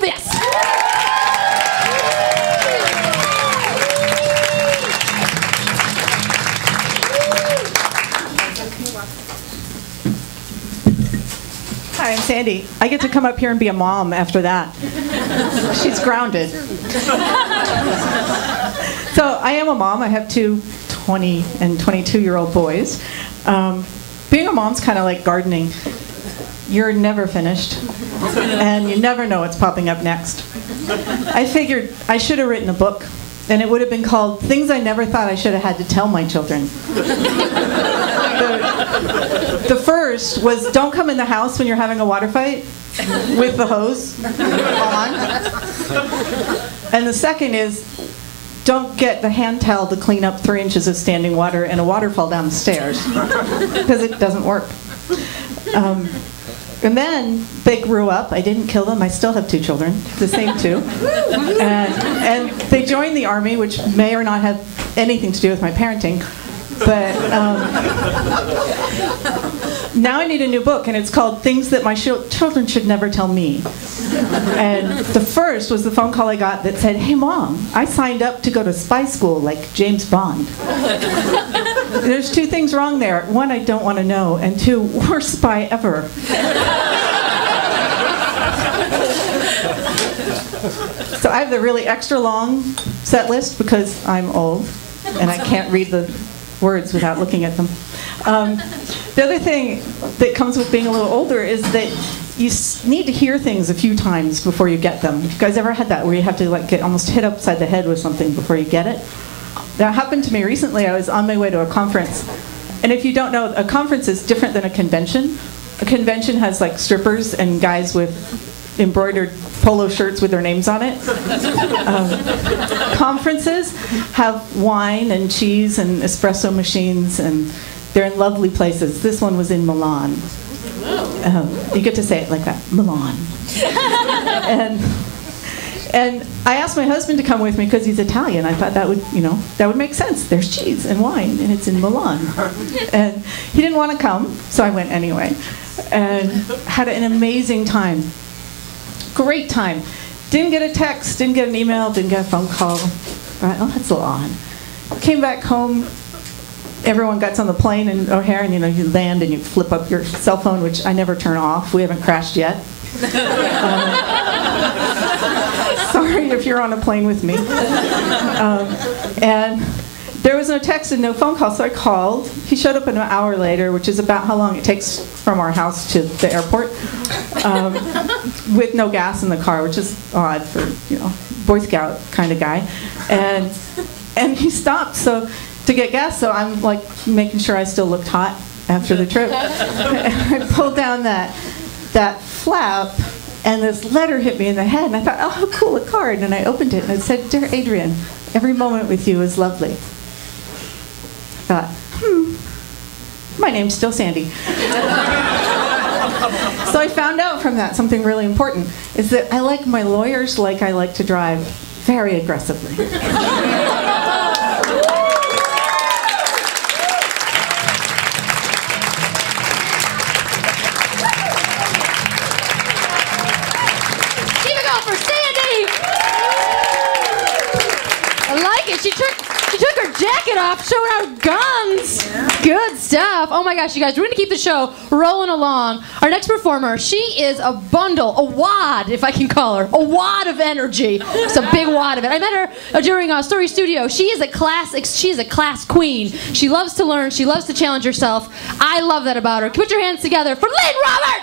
this. Hi, I'm Sandy. I get to come up here and be a mom after that. She's grounded. So I am a mom. I have two 20 and 22-year-old boys. Being a mom's kind of like gardening. You're never finished, and you never know what's popping up next. I figured I should have written a book, and it would have been called Things I Never Thought I Should Have Had to Tell My Children. The first was, don't come in the house when you're having a water fight with the hose on. And the second is, don't get the hand towel to clean up 3 inches of standing water and a waterfall down the stairs, because it doesn't work. And then they grew up. I didn't kill them. I still have 2 children, the same 2. And they joined the Army, which may or not have anything to do with my parenting. But now I need a new book, and it's called Things That My Children Should Never Tell Me. And the first was the phone call I got that said, hey, Mom, I signed up to go to spy school like James Bond. There's 2 things wrong there. 1, I don't want to know, and 2, worst spy ever. So I have the really extra long set list because I'm old, and I can't read the words without looking at them. The other thing that comes with being a little older is that you need to hear things a few times before you get them. You guys ever had that where you have to like get almost hit upside the head with something before you get it? That happened to me recently. I was on my way to a conference. And if you don't know, a conference is different than a convention. A convention has like strippers and guys with embroidered polo shirts with their names on it. Conferences have wine and cheese and espresso machines, and they're in lovely places. This one was in Milan. You get to say it like that, Milan. And I asked my husband to come with me because he's Italian. I thought that would, that would make sense. There's cheese and wine, and it's in Milan. And he didn't want to come, so I went anyway, and had an amazing time. Great time. Didn't get a text, didn't get an email, didn't get a phone call. Oh, that's a lot. Came back home. Everyone gets on the plane in O'Hare, and you land and you flip up your cell phone, which I never turn off. We haven't crashed yet. Sorry if you're on a plane with me. And there was no text and no phone call, so I called. He showed up an hour later, which is about how long it takes from our house to the airport, with no gas in the car, which is odd for, Boy Scout kind of guy. And he stopped to get gas, so I'm like making sure I still looked hot after the trip. And I pulled down that flap, and this letter hit me in the head, and I thought, oh, how cool, a card. And I opened it, and it said, Dear Adrian, every moment with you is lovely. I thought, my name's still Sandy. So I found out from that something really important, is that I like my lawyers like I like to drive, very aggressively. She took her jacket off, showing out guns. Yeah. Good stuff. Oh my gosh, you guys, we're going to keep the show rolling along. Our next performer, she is a bundle, a wad, if I can call her, a wad of energy. It's a big wad of it. I met her during Story Studio. She is a class queen. She loves to learn. She loves to challenge herself. I love that about her. Put your hands together for Lynn Roberts.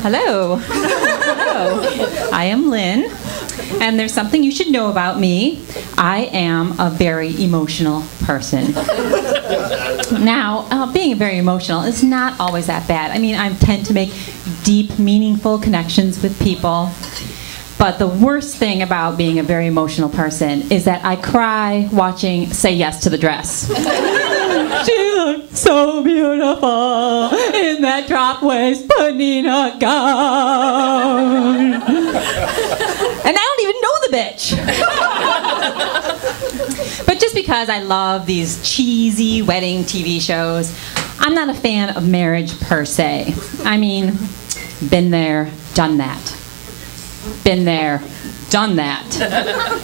Hello. Hello. I am Lynn, and there's something you should know about me. I am a very emotional person. Now, being very emotional is not always that bad. I mean, I tend to make deep, meaningful connections with people. But the worst thing about being a very emotional person is that I cry watching Say Yes to the Dress. She looked so beautiful in that drop waist Panina gown. And I don't even know the bitch. But just because I love these cheesy wedding TV shows, I'm not a fan of marriage per se. I mean, been there, done that. Been there, done that.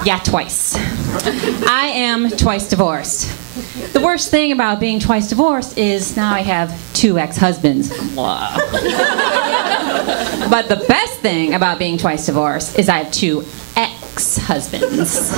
Yeah, twice. I am twice divorced. The worst thing about being twice divorced is now I have 2 ex-husbands. Blah. But the best thing about being twice divorced is I have 2 ex-husbands.